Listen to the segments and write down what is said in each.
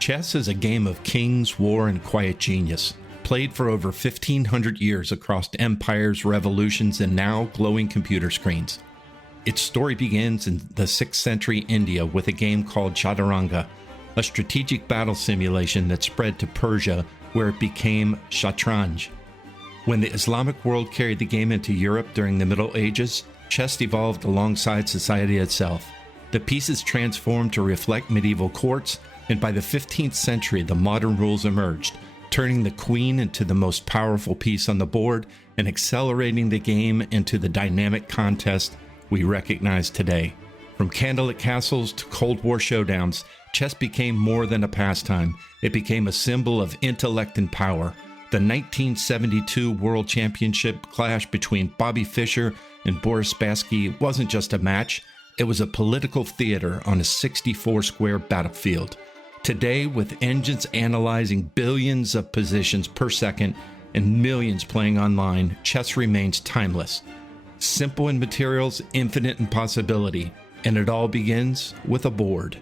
Chess is a game of kings, war, and quiet genius, played for over 1,500 years across empires, revolutions, and now glowing computer screens. Its story begins in the 6th century India with a game called Chaturanga, a strategic battle simulation that spread to Persia, where it became Shatranj. When the Islamic world carried the game into Europe during the Middle Ages, chess evolved alongside society itself. The pieces transformed to reflect medieval courts, and by the 15th century, the modern rules emerged, turning the queen into the most powerful piece on the board and accelerating the game into the dynamic contest we recognize today. From candlelit castles to Cold War showdowns, chess became more than a pastime. It became a symbol of intellect and power. The 1972 World Championship clash between Bobby Fischer and Boris Spassky wasn't just a match, it was a political theater on a 64-square battlefield. Today, with engines analyzing billions of positions per second and millions playing online, chess remains timeless. Simple in materials, infinite in possibility, and it all begins with a board.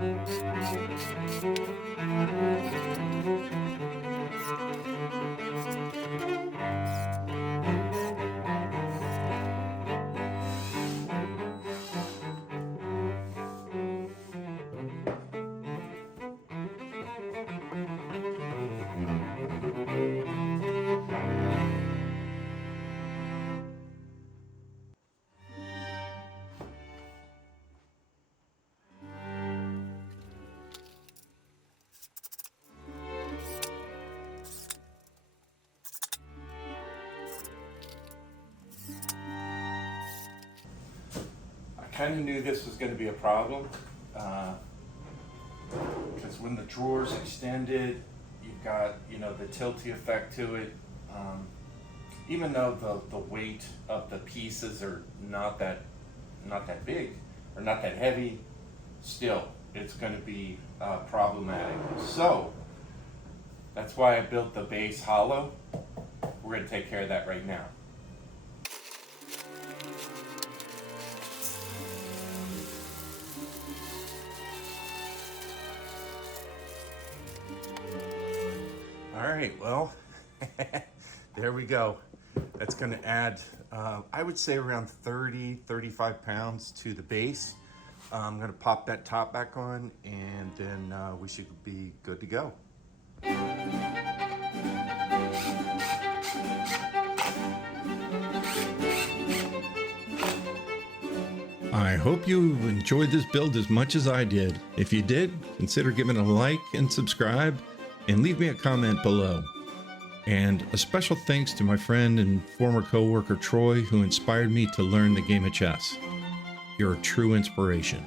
I kind of knew this was going to be a problem because when the drawer's extended, you've got, you know, the tilty effect to it. Even though the weight of the pieces are not that big or not that heavy, still it's going to be problematic. So that's why I built the base hollow. We're going to take care of that right now. All right, well, there we go. That's going to add, I would say around 35 pounds to the base. I'm going to pop that top back on, and then we should be good to go. I hope you enjoyed this build as much as I did. If you did, consider giving a like and subscribe, and leave me a comment below. And a special thanks to my friend and former co-worker Troy, who inspired me to learn the game of chess. You're a true inspiration.